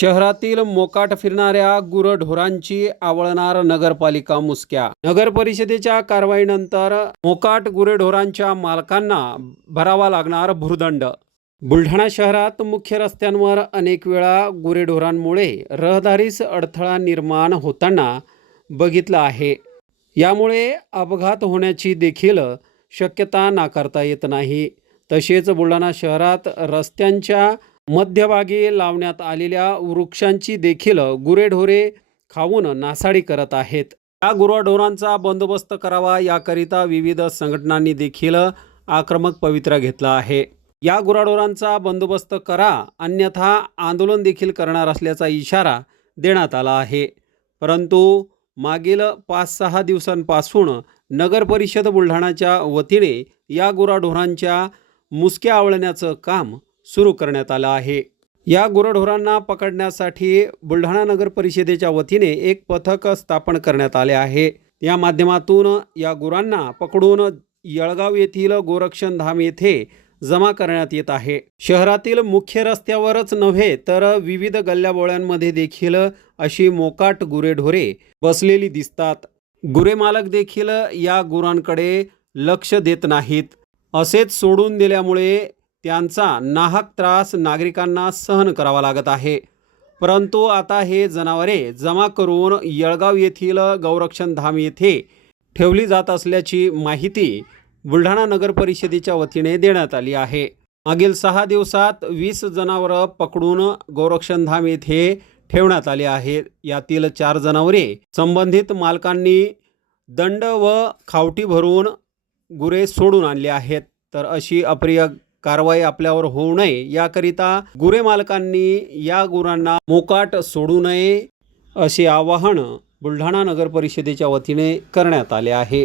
शहरातील मोकाट फिरणाऱ्या गुरढोरांची आवळणार नगरपालिका मुसक्या. नगर परिषदेच्या कारवाईनंतर मोकाट गुरेढोरांच्या मालकांना भरावा लागणार भुर्दंड. बुलढाणा शहरात मुख्य रस्त्यांवर अनेक वेळा गुरेढोरांमुळे रहदारीस अडथळा निर्माण होताना बघितलं आहे. यामुळे अपघात होण्याची देखील शक्यता नाकारता येत नाही. तसेच बुलढाणा शहरात रस्त्यांच्या मध्यभागी लावण्यात आलेल्या वृक्षांची देखील गुरेढोरे खाऊन नासाडी करत आहेत. या गुराढोरांचा बंदोबस्त करावा याकरिता विविध संघटनांनी देखील आक्रमक पवित्रा घेतला आहे. या गुराढोरांचा बंदोबस्त करा अन्यथा आंदोलन देखील करणार असल्याचा इशारा देण्यात आला आहे. परंतु मागील पाच सहा दिवसांपासून नगर परिषद बुलढाणाच्या वतीने या गुराढोरांच्या मुसक्या आवळण्याचं काम सुरू करण्यात आलं आहे. या गुरढोरांना पकडण्यासाठी बुलढाणा नगर परिषदेच्या वतीने एक पथक स्थापन करण्यात आले आहे. या माध्यमातून या गुरांना पकडून यळगाव येथील गोरक्षण धाम येथे जमा करण्यात येत आहे. शहरातील मुख्य रस्त्यावरच नव्हे तर विविध गल्ल्याबोळ्यांमध्ये देखील अशी मोकाट गुरेढोरे बसलेली दिसतात. गुरे मालक देखील या गुरांकडे लक्ष देत नाहीत. असेच सोडून दिल्यामुळे त्यांचा नाहक त्रास नागरिकांना सहन करावा लागत आहे. परंतु आता हे जनावरे जमा करून यळगाव येथील गौरक्षण धाम येथे ठेवली जात असल्याची माहिती बुलढाणा नगर परिषदेच्या वतीने देण्यात आली आहे. मागील सहा दिवसात वीस जनावरं पकडून गोरक्षण धाम येथे ठेवण्यात आले आहेत यातील चार जनावरे संबंधित मालकांनी दंड व खावटी भरून गुरे सोडून आणले आहेत. तर अशी अप्रिय कारवाई आपल्यावर होऊ नये याकरिता गुरे मालकांनी या गुरांना मोकाट सोडू नये असे आवाहन बुलढाणा नगर परिषदेच्या वतीने करण्यात आले आहे.